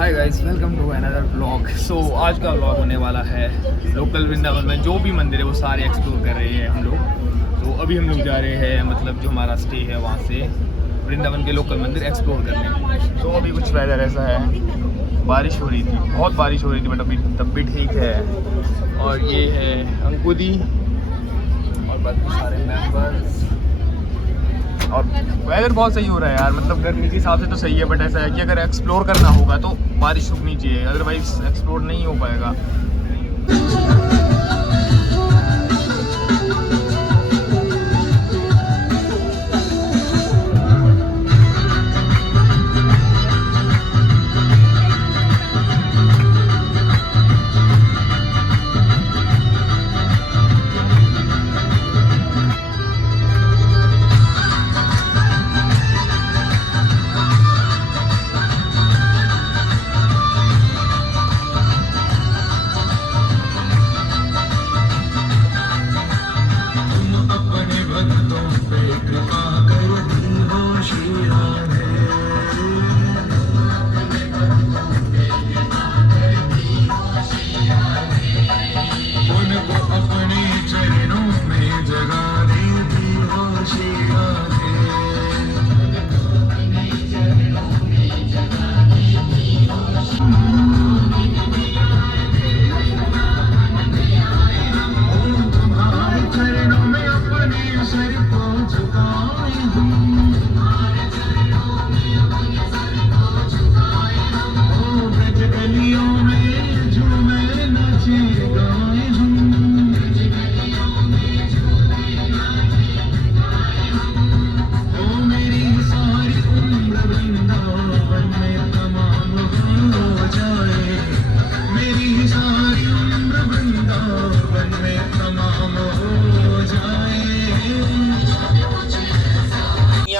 Hi guys, welcome to another blog. So आज का blog होने वाला है लोकल वृंदावन में जो भी मंदिर है वो सारे एक्सप्लोर कर रहे हैं हम लोग। तो अभी हम लोग जा रहे हैं, मतलब जो हमारा स्टे है वहाँ से वृंदावन के लोकल मंदिर एक्सप्लोर करने। तो अभी कुछ वेदर ऐसा है, बारिश हो रही थी, बहुत बारिश हो रही थी, बट अभी तब भी ठीक है। और ये है अंकुदी और बाकी सारे मेंबर्स। और वेदर बहुत सही हो रहा है यार, मतलब गर्मी के हिसाब से तो सही है, बट ऐसा है कि अगर एक्सप्लोर करना होगा तो बारिश रुकनी चाहिए, अदरवाइज एक्सप्लोर नहीं हो पाएगा।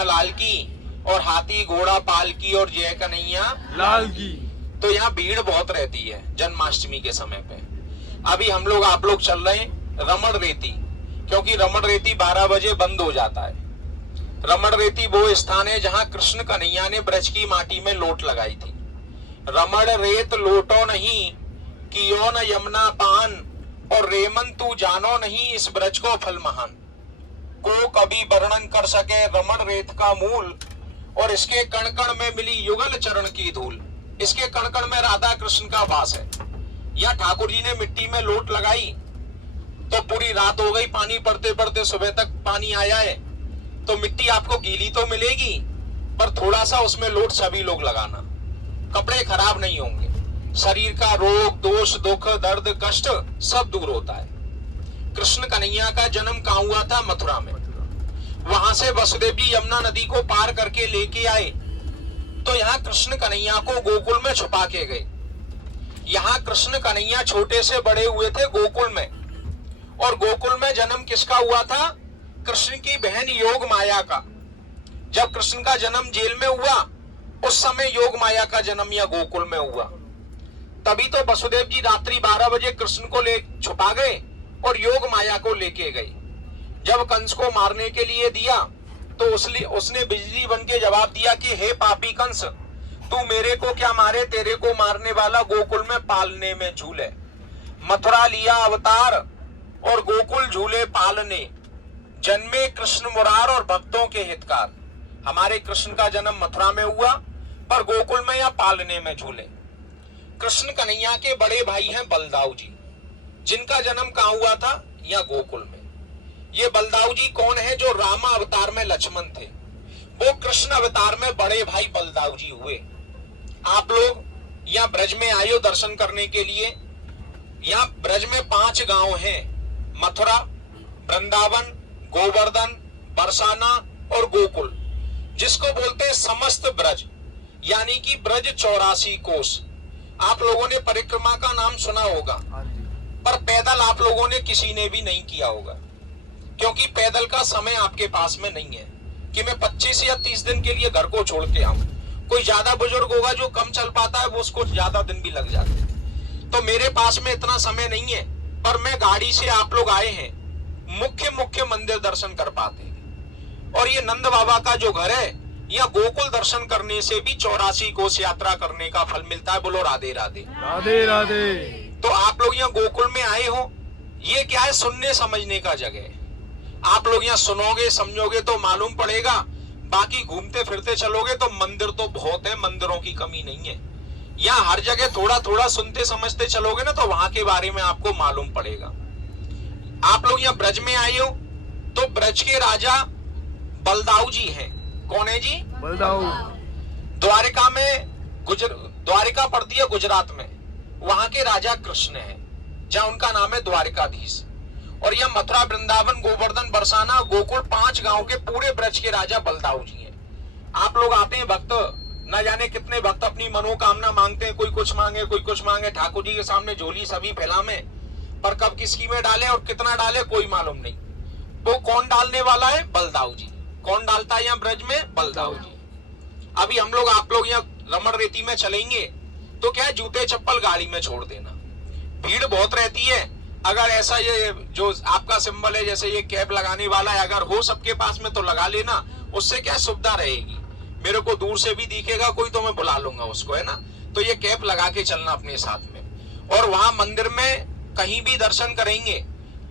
लाल की और हाथी घोड़ा पाल की और जय कन्हैया लाल की। तो यहाँ भीड़ बहुत रहती है जन्माष्टमी के समय पे। अभी हम लोग आप लोग चल रहे हैं रमण रेती, क्योंकि रमण रेती 12 बजे बंद हो जाता है। रमण रेती वो स्थान है जहाँ कृष्ण कन्हैया ने ब्रज की माटी में लोट लगाई थी। रमण रेत लोटो नहीं कियो न यमुना पान, और रेमन तू जानो नहीं इस ब्रज को फल महान। को कभी वर्णन कर सके रमण रेत का मूल, और इसके कण कण में मिली युगल चरण की धूल। इसके कण कण में राधा कृष्ण का वास है। यहाँ ठाकुर जी ने मिट्टी में लोट लगाई तो पूरी रात हो गई, पानी पड़ते पड़ते सुबह तक पानी आया है। तो मिट्टी आपको गीली तो मिलेगी, पर थोड़ा सा उसमें लोट सभी लोग लगाना, कपड़े खराब नहीं होंगे। शरीर का रोग दोष दुख दर्द कष्ट सब दूर होता है। कृष्ण कन्हैया का जन्म कहाँ हुआ था? मथुरा में। वहां से वसुदेव जी यमुना नदी को पार करके लेके आए, तो यहाँ कृष्ण कन्हैया को गोकुल में छुपा के गए। यहाँ कृष्ण कन्हैया छोटे से बड़े हुए थे गोकुल में। और गोकुल में जन्म किसका हुआ था? कृष्ण की बहन योग माया का। जब कृष्ण का जन्म जेल में हुआ, उस समय योग माया का जन्म यहाँ गोकुल में हुआ। तभी तो वसुदेव जी रात्रि 12 बजे कृष्ण को ले छुपा गए और योग माया को लेके गए। जब कंस को मारने के लिए दिया तो उसने बिजली बन के जवाब दिया कि हे पापी कंस, तू मेरे को क्या मारे, तेरे को मारने वाला गोकुल में पालने में झूले। मथुरा लिया अवतार और गोकुल झूले पालने, जन्मे कृष्ण मुरार और भक्तों के हितकार। हमारे कृष्ण का जन्म मथुरा में हुआ, पर गोकुल में या पालने में झूले। कृष्ण कन्हैया के बड़े भाई हैं बलदाऊ जी, जिनका जन्म कहाँ हुआ था? या गोकुल में। ये बलदाऊ जी कौन है? जो रामा अवतार में लक्ष्मण थे, वो कृष्ण अवतार में बड़े भाई बलदाऊ जी हुए। आप लोग यहाँ ब्रज में आए हो दर्शन करने के लिए। यहाँ ब्रज में 5 गांव हैं, मथुरा, वृंदावन, गोवर्धन, बरसाना और गोकुल, जिसको बोलते हैं समस्त ब्रज, यानी कि ब्रज 84 कोस। आप लोगों ने परिक्रमा का नाम सुना होगा, पर पैदल आप लोगों ने किसी ने भी नहीं किया होगा, क्योंकि पैदल का समय आपके पास में नहीं है कि मैं 25 या 30 दिन के लिए घर को छोड़ के आऊं। कोई ज्यादा बुजुर्ग होगा जो कम चल पाता है, वो उसको ज्यादा दिन भी लग जाते हैं। तो मेरे पास में इतना समय नहीं है, पर मैं गाड़ी से आप लोग आए हैं, मुख्य मुख्य मंदिर दर्शन कर पाते हैं। और ये नंद बाबा का जो घर है, या गोकुल दर्शन करने से भी 84 कोस यात्रा करने का फल मिलता है। बोलो राधे राधे। राधे राधे। तो आप लोग यहाँ गोकुल में आए हो, ये क्या है, सुनने समझने का जगह है। आप लोग यहाँ सुनोगे समझोगे तो मालूम पड़ेगा, बाकी घूमते फिरते चलोगे तो मंदिर तो बहुत है, मंदिरों की कमी नहीं है। यहाँ हर जगह थोड़ा थोड़ा सुनते समझते चलोगे ना तो वहां के बारे में आपको मालूम पड़ेगा। आप लोग यहाँ ब्रज में आए हो तो ब्रज के राजा बलदाऊ जी हैं। कौन है जी? बलदाऊ। द्वारिका में द्वारिका पड़ती है गुजरात में, वहां के राजा कृष्ण है, जहां उनका नाम है द्वारिकाधीश। और यह मथुरा, वृंदावन, गोवर्धन, बरसाना, गोकुल 5 गांव के पूरे ब्रज के राजा बलदाऊ जी हैं। आप लोग आते हैं भक्त, न जाने कितने भक्त अपनी मनोकामना मांगते हैं, कोई कुछ मांगे कोई कुछ मांगे, ठाकुर जी के सामने झोली सभी फैलावे, पर कब किसकी में डाले और कितना डाले कोई मालूम नहीं। वो कौन डालने वाला है? बलदाऊ जी। कौन डालता है यहाँ ब्रज में? बलदाऊ जी। अभी हम लोग आप लोग यहाँ रमण रेती में चलेंगे तो क्या है, जूते चप्पल गाड़ी में छोड़ देना, भीड़ बहुत रहती है। अगर ऐसा ये जो आपका सिंबल है जैसे ये कैप लगाने वाला है, अगर हो सबके पास में तो लगा लेना, उससे क्या सुविधा रहेगी, मेरे को दूर से भी दिखेगा कोई तो मैं बुला लूंगा उसको, है ना। तो ये कैप लगा के चलना अपने साथ में। और वहां मंदिर में कहीं भी दर्शन करेंगे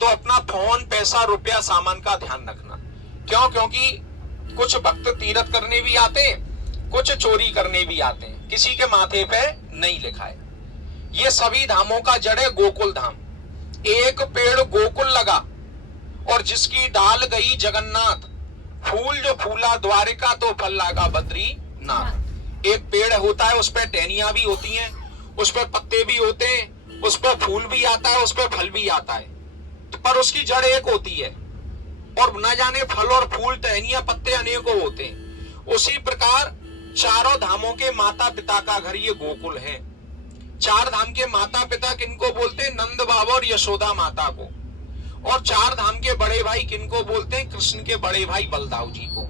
तो अपना फोन, पैसा, रुपया, सामान का ध्यान रखना। क्यों? क्योंकि कुछ भक्त तीर्थ करने भी आते हैं, कुछ चोरी करने भी आते हैं, किसी के माथे पे नहीं लिखा है। ये सभी धामों का जड़ है गोकुल धाम। एक पेड़ गोकुल लगा और जिसकी डाल गई जगन्नाथ, फूल जो फूला द्वारिका तो फल लागा बद्रीनाथ। एक पेड़ होता है, उस पर टहनियां भी होती हैं, उस पर पत्ते भी होते हैं, उस पर फूल भी आता है, उस पर फल भी आता है, पर उसकी जड़ एक होती है। और न जाने फल और फूल, टहनियां, पत्ते अनेकों होते हैं। उसी प्रकार चारों धामों के माता पिता का घर ये गोकुल है। 4 धाम के माता पिता किनको बोलते हैं? नंद बाबा और यशोदा माता को। और 4 धाम के बड़े भाई किनको बोलते हैं? कृष्ण के बड़े भाई बलदाऊ जी को।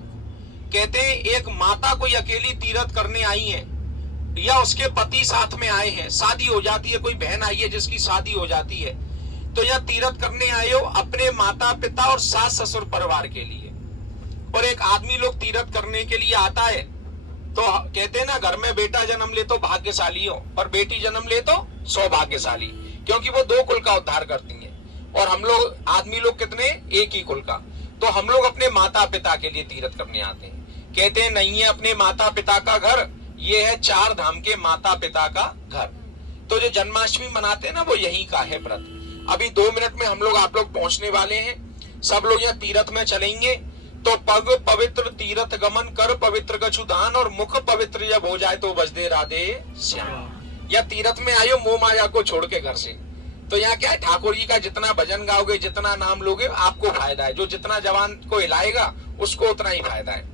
कहते हैं एक माता कोई अकेली तीर्थ करने आई है या उसके पति साथ में आए हैं, शादी हो जाती है, कोई बहन आई है जिसकी शादी हो जाती है, तो यह तीर्थ करने आए हो अपने माता पिता और सास ससुर परिवार के लिए। और एक आदमी लोग तीर्थ करने के लिए आता है तो कहते हैं ना, घर में बेटा जन्म ले तो भाग्यशाली हो, पर बेटी जन्म ले तो सौभाग्यशाली, क्योंकि वो 2 कुल का उद्धार करती हैं। और हम लोग आदमी लोग कितने? एक ही कुल का। तो हम लोग अपने माता पिता के लिए तीर्थ करने आते हैं। कहते हैं नहीं है अपने माता पिता का घर, ये है 4 धाम के माता पिता का घर। तो जो जन्माष्टमी मनाते हैं ना, वो यही का है व्रत। अभी 2 मिनट में हम लोग आप लोग पहुंचने वाले हैं। सब लोग यहाँ तीर्थ में चलेंगे तो पग पवित्र तीर्थ गमन कर पवित्र कछु दान, और मुख पवित्र जब हो जाए तो बजदे राधे श्याम। या तीर्थ में आयो मोह माया को छोड़ के घर से। तो यहाँ क्या है, ठाकुर जी का जितना भजन गाओगे, जितना नाम लोगे, आपको फायदा है। जो जितना जवान को हिलाएगा उसको उतना ही फायदा है।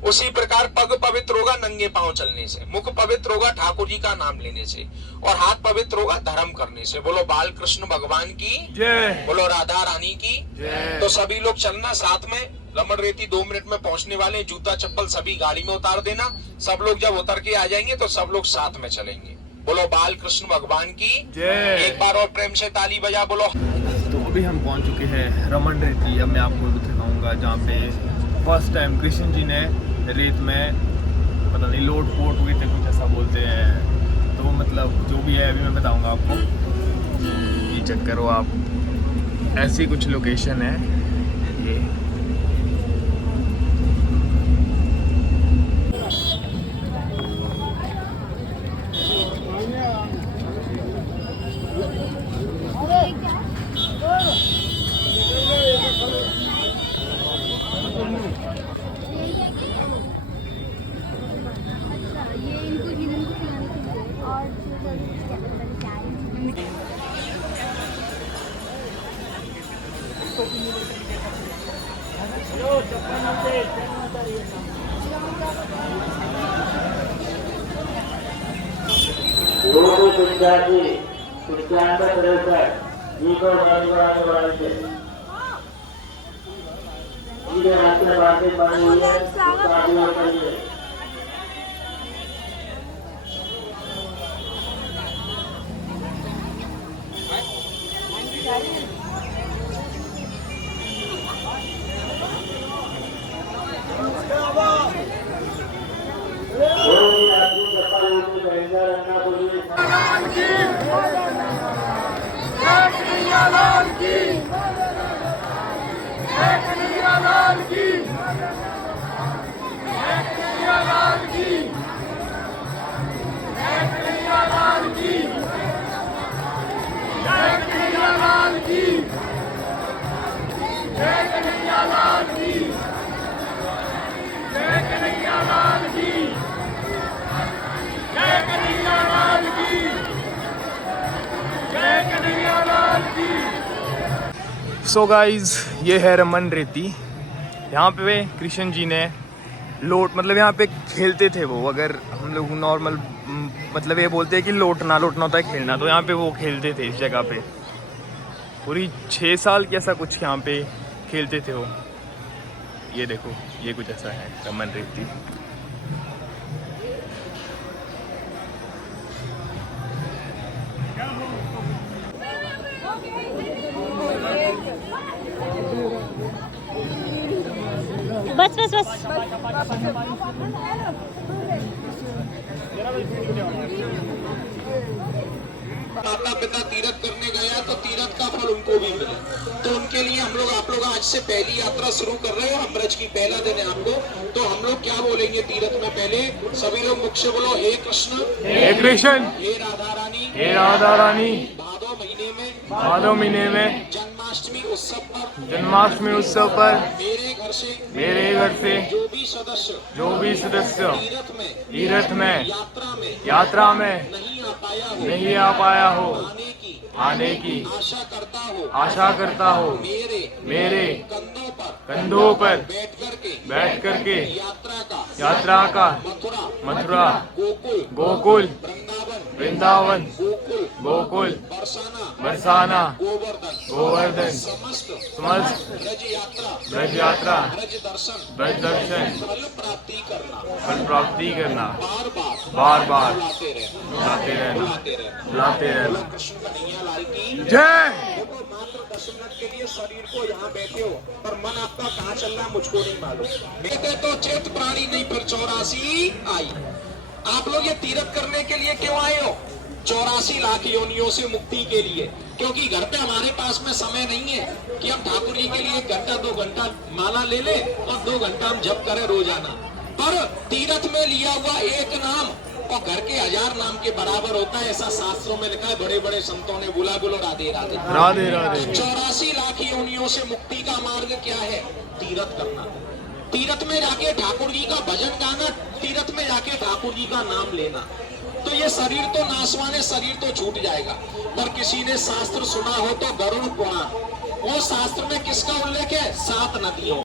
उसी प्रकार पग पवित्र होगा नंगे पांव चलने से, मुख पवित्र होगा ठाकुर जी का नाम लेने से, और हाथ पवित्र होगा धर्म करने से। बोलो बाल कृष्ण भगवान की जय, बोलो राधा रानी की जय। तो सभी लोग चलना साथ में। रमण रेती 2 मिनट में पहुंचने वाले। जूता चप्पल सभी गाड़ी में उतार देना। सब लोग जब उतर के आ जाएंगे तो सब लोग साथ में चलेंगे। बोलो बाल कृष्ण भगवान की जय। एक बार और प्रेम से ताली बजा बोलो। तो अभी हम पहुंच चुके हैं रमण रेती। अब मैं आपको दिखाऊंगा जहाँ पे फर्स्ट टाइम कृष्ण जी ने रेत में, पता नहीं लोट पोट हुए थे, कुछ ऐसा बोलते हैं। तो मतलब जो भी है अभी मैं बताऊंगा आपको। ये चेक करो आप, ऐसी कुछ लोकेशन है ये। सो गाइज ये है रमन रेती। यहाँ पे कृष्ण जी ने लोट मतलब यहाँ पे खेलते थे वो। अगर हम लोग नॉर्मल मतलब ये बोलते हैं कि लोटना होता है खेलना, तो यहाँ पे वो खेलते थे इस जगह पे। पूरी 6 साल की ऐसा कुछ यहाँ पे खेलते थे वो। ये देखो, ये कुछ ऐसा है रमन रेती। बस बस बस। माता पिता तीरथ करने गया तो तीरथ का फल उनको भी मिले, तो उनके लिए हम लोग आप लोग आज से पहली यात्रा शुरू कर रहे हो। हम ब्रज की पहला दिन है आपको, तो हम लोग क्या बोलेंगे तीरथ में? पहले सभी लोग मुख से बोलो, हे कृष्ण, हे कृष्ण, हे राधा रानी, हे राधा रानी। भादो महीने में जन्माष्टमी उत्सव पर मेरे घर से जो भी सदस्य तीर्थ में यात्रा में नहीं आ पाया हो आने की आशा करता हो मेरे कंधों पर बैठ करके यात्रा का मथुरा, गोकुल, वृंदावन, गोकुल, बरसाना, गोवर्धन, समस्त ब्रज यात्रा, ब्रज दर्शन, फल प्राप्ति करना, बार बार बुलाते रहना। जय। मात्र 10 मिनट के लिए शरीर को यहाँ बैठे हो, पर मन आपका कहाँ चल रहा है मुझको नहीं मालूम। कहते तो चेत प्राणी नहीं, फिर 84 आई। आप लोग ये तीरथ करने के लिए क्यों आए हो? 84 लाख योनियों से मुक्ति के लिए। क्योंकि घर पे हमारे पास में समय नहीं है कि हम ठाकुर जी के लिए 1 घंटा 2 घंटा माला ले ले और 2 घंटा हम जप करें रोजाना। पर तीरथ में लिया हुआ एक नाम और घर के 1000 नाम के बराबर होता है, ऐसा शास्त्रों में लिखा है। बड़े बड़े संतों ने बोला, बोलो राधे राधे राधे राधे। 84 लाख योनियों से मुक्ति का मार्ग क्या है? तीरथ करना। तीरथ में जाके ठाकुर जी का भजन गाना, तीरथ में जाके ठाकुर जी का नाम लेना। तो ये शरीर तो नासवान है, शरीर तो छूट जाएगा। पर किसी ने शास्त्र सुना हो तो गरुड़ पुराण, वो शास्त्र में किसका उल्लेख है? 7 नदियों।